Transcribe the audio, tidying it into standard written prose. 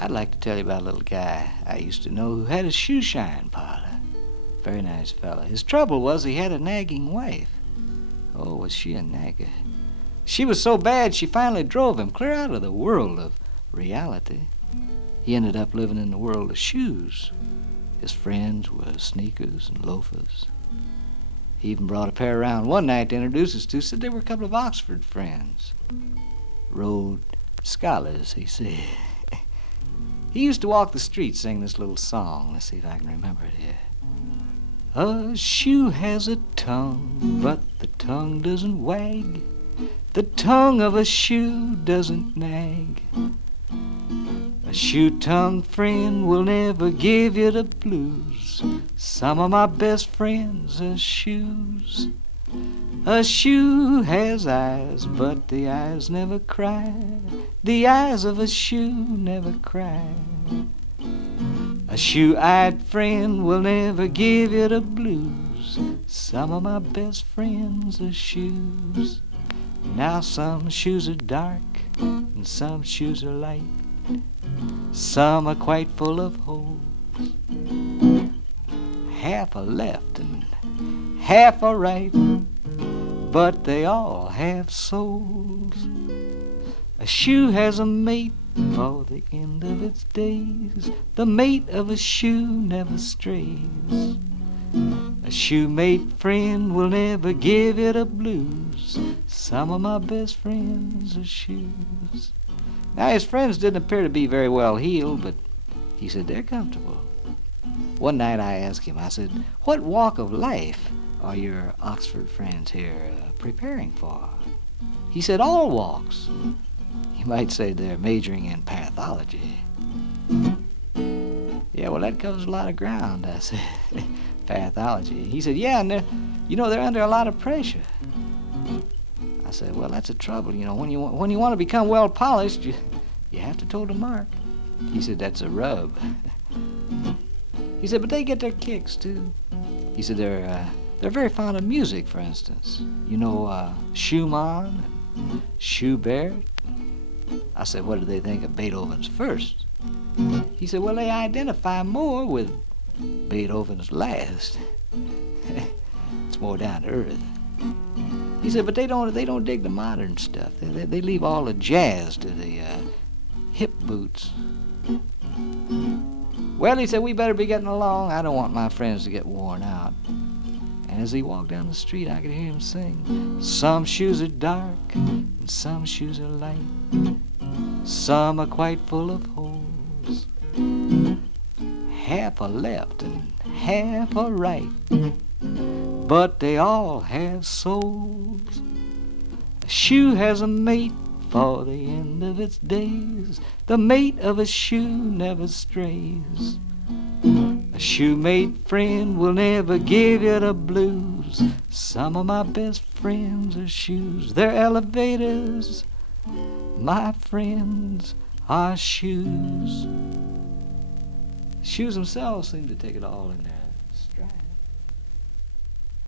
I'd like to tell you about a little guy I used to know who had a shoe shine parlor. Very nice fella. His trouble was he had a nagging wife. Oh, was she a nagger? She was so bad she finally drove him clear out of the world of reality. He ended up living in the world of shoes. His friends were sneakers and loafers. He even brought a pair around one night to introduce us to. Said they were a couple of Oxford friends. Rhodes Scholars, he said. He used to walk the streets singing this little song. Let's see if I can remember it here. A shoe has a tongue, but the tongue doesn't wag. The tongue of a shoe doesn't nag. A shoe-tongued friend will never give you the blues. Some of my best friends are shoes. A shoe has eyes, but the eyes never cry. The eyes of a shoe never cry. A shoe-eyed friend will never give you the blues. Some of my best friends are shoes. Now some shoes are dark and some shoes are light. Some are quite full of holes. Half are left and half are right, but they all have soles. A shoe has a mate for the end of its days. The mate of a shoe never strays. A shoemate friend will never give you the blues. Some of my best friends are shoes. Now, his friends didn't appear to be very well heeled, but he said they're comfortable. One night I asked him, I said, what walk of life are your Oxford friends here preparing for? He said, all walks. You might say they're majoring in pathology. Yeah, well, that covers a lot of ground, I said. Pathology. He said, yeah, and they're under a lot of pressure. I said, well, that's a trouble. When you want to become well polished, you have to toe the mark. He said, that's a rub. He said, but they get their kicks too. He said they're very fond of music, for instance. Schumann and Schubert. I said, what do they think of Beethoven's first? He said, well, they identify more with Beethoven's last. It's more down to earth. He said, but they don't dig the modern stuff. They leave all the jazz to the hip boots. Well, he said, we better be getting along. I don't want my friends to get worn out. And as he walked down the street, I could hear him sing. Some shoes are dark and some shoes are light. Some are quite full of holes. Half are left and half are right, but they all have soles. A shoe has a mate for the end of its days. The mate of a shoe never strays. A shoemate friend will never give you the blues. Some of my best friends are shoes. They're elevators. My friends are shoes. Shoes themselves seem to take it all in there.